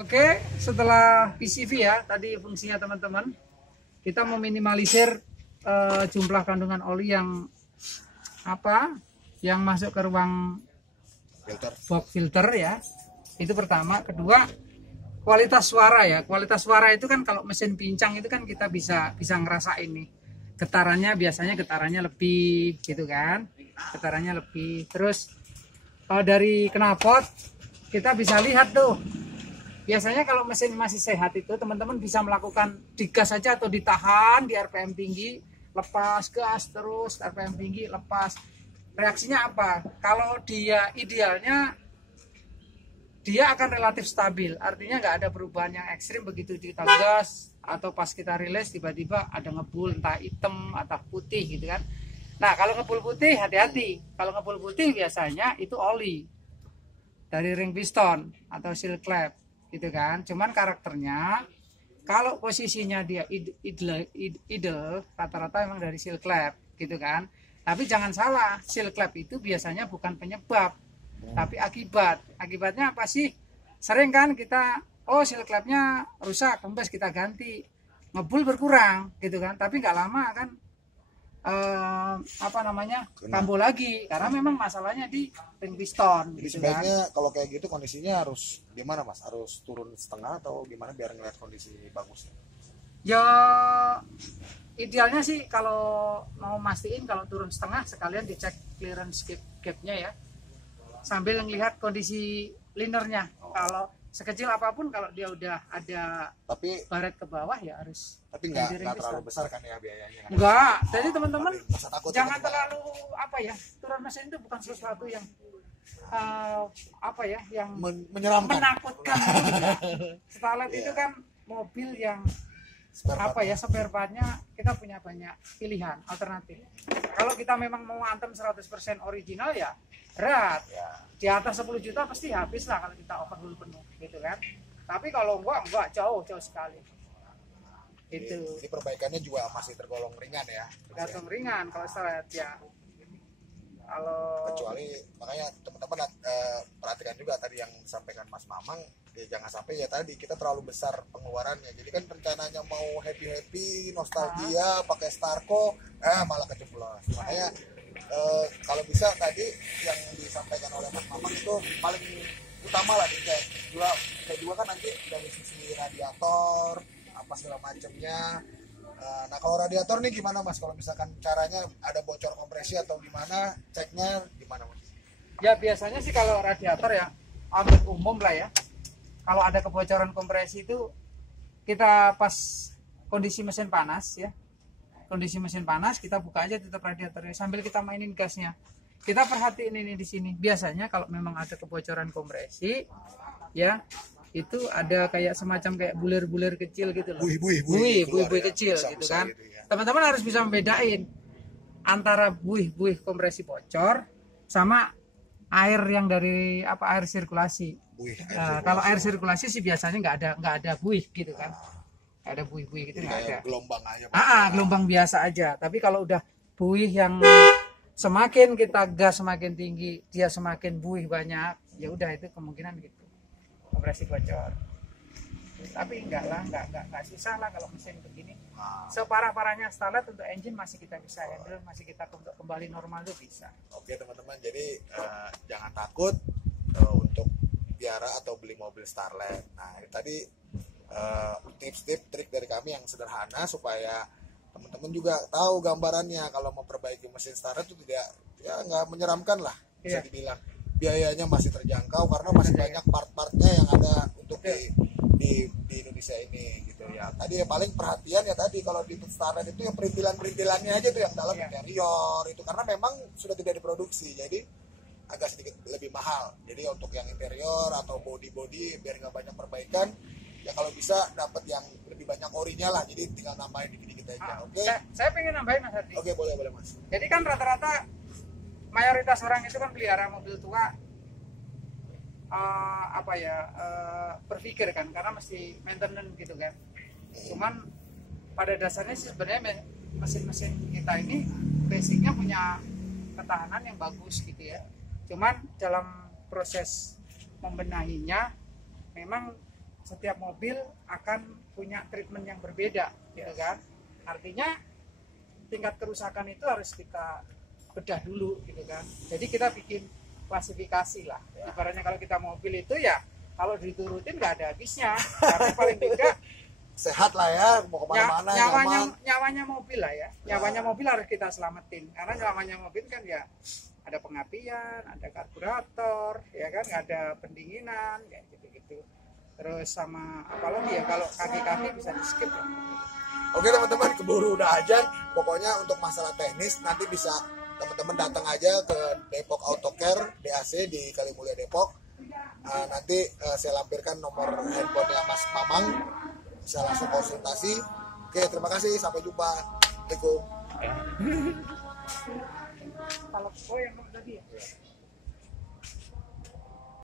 Oke, setelah PCV ya, tadi fungsinya teman-teman, kita meminimalisir jumlah kandungan oli yang masuk ke ruang box filter ya. Itu pertama. Kedua, kualitas suara ya. Kualitas suara itu kan kalau mesin pincang itu kan kita bisa ngerasain nih. Biasanya getarannya lebih gitu kan. Getarannya lebih. Terus dari knalpot kita bisa lihat tuh. Biasanya kalau mesin masih sehat itu teman-teman bisa melakukan digas saja atau ditahan di RPM tinggi, lepas gas terus RPM tinggi, lepas. Reaksinya apa? Kalau dia idealnya dia akan relatif stabil, artinya nggak ada perubahan yang ekstrim begitu kita gas atau pas kita rilis tiba-tiba ada ngebul entah hitam atau putih gitu kan. Nah kalau ngebul putih hati-hati, kalau ngebul putih biasanya itu oli dari ring piston atau seal clamp gitu kan. Cuman karakternya kalau posisinya dia idle rata-rata emang dari seal clamp gitu kan. Tapi jangan salah, seal clamp itu biasanya bukan penyebab tapi akibat. Akibatnya apa sih? Sering kan kita seal clampnya rusak, kempes kita ganti, ngebul berkurang gitu kan, tapi nggak lama kan kambuh lagi karena memang masalahnya di ring piston. Jadi gitu sebaiknya kan. kalau kayak gitu kondisinya harus gimana Mas? Harus turun setengah atau gimana biar ngeliat kondisi bagus? Ya idealnya sih kalau mau mastiin kalau turun setengah sekalian dicek clearance gapnya ya, sambil ngelihat kondisi linernya. Kalau sekecil apapun kalau dia udah ada baret ke bawah ya harus. Tapi nggak terlalu besar kan ya biayanya kan? Enggak, jadi teman-teman jangan teman-teman. terlalu turun mesin itu bukan sesuatu yang yang menyeramkan, menakutkan. Starlet itu kan mobil yang spare partnya kita punya banyak pilihan alternatif. Kalau kita memang mau antem 100% original ya berat, di atas 10 juta pasti habis lah kalau kita overhaul penuh gitu kan. Tapi kalau enggak jauh sekali itu. Ini perbaikannya juga masih tergolong ringan ya? Tergolong ringan kalau Starlet ya. Kecuali makanya teman-teman perhatikan juga tadi yang disampaikan Mas Mamang, ya jangan sampai ya tadi kita terlalu besar pengeluarannya. Jadi kan rencananya mau happy nostalgia pakai Starco malah kejeblos. Makanya kalau bisa tadi yang disampaikan oleh Mas Mamang itu paling utama lah dicek. Kedua kan nanti dari sisi radiator apa segala macamnya. Nah kalau radiator nih gimana Mas? Kalau misalkan caranya ada bocor kompresi atau gimana, ceknya gimana Mas? Ya biasanya sih kalau radiator ya hampir umum lah ya. Kalau ada kebocoran kompresi itu kita pas kondisi mesin panas ya. Kondisi mesin panas kita buka aja tutup radiatornya sambil kita mainin gasnya. Kita perhatiin ini di sini. Biasanya kalau memang ada kebocoran kompresi ya itu ada kayak semacam kayak bulir-bulir kecil gitu loh. Buih kecil gitu kan. Teman-teman harus bisa membedain antara buih kompresi bocor sama air yang dari air sirkulasi. Kalau air sirkulasi sih biasanya nggak ada buih gitu kan. Nggak ada buih gitu, nggak ada. Gelombang aja. Gelombang biasa aja. Tapi kalau udah buih yang semakin kita gas semakin tinggi, dia semakin buih banyak, ya udah itu kemungkinan gitu. Kompresi bocor. Tapi enggak susah lah kalau mesin begini. Separah-parahnya Starlet untuk engine masih kita bisa handle, masih kita untuk kembali normal tuh bisa. Oke teman-teman, jadi jangan takut untuk piara atau beli mobil Starlet. Nah ini tadi tips-tips trik dari kami yang sederhana supaya teman-teman juga tahu gambarannya kalau memperbaiki mesin Starlet itu nggak menyeramkan lah bisa dibilang. Biayanya masih terjangkau karena masih banyak part-partnya yang ada untuk di Indonesia ini gitu ya. Tadi ya paling perhatian ya tadi kalau di Starlet itu yang perintilannya aja tuh yang dalam interior itu karena memang sudah tidak diproduksi jadi agak sedikit lebih mahal. Jadi untuk yang interior atau body biar nggak banyak perbaikan ya kalau bisa dapat yang lebih banyak orinya lah. Jadi tinggal nambahin dikit-dikit aja. Oke. Saya pengen nambahin Mas Hadi. Oke, boleh Mas. Jadi kan rata-rata mayoritas orang itu kan pelihara mobil tua berpikir kan karena mesti maintenance gitu kan. Cuman pada dasarnya sih sebenarnya mesin-mesin kita ini basicnya punya ketahanan yang bagus gitu ya. Cuman dalam proses membenahinya memang setiap mobil akan punya treatment yang berbeda, gitu kan. Artinya tingkat kerusakan itu harus kita bedah dulu, gitu kan. Jadi kita bikin klasifikasi lah. Ibaratnya kalau kita mobil itu ya kalau diturutin nggak ada habisnya, karena paling tidak sehat lah ya, mau kemana-mana nyawanya mobil lah ya, nyawanya mobil harus kita selamatin, karena nyawanya mobil kan ya ada pengapian, ada karburator, ya kan, ada pendinginan, ya gitu-gitu. Terus sama apalagi ya, kalau kaki-kaki bisa di skip ya. Oke teman-teman, keburu udah ajan. Pokoknya untuk masalah teknis nanti bisa teman-teman datang aja ke Depok Auto Care DAC di Kalimulia Depok. Nanti saya lampirkan nomor handphonenya Mas Mamang, bisa langsung konsultasi. Oke, terima kasih, sampai jumpa. Assalamualaikum. Kalau yang tadi ya.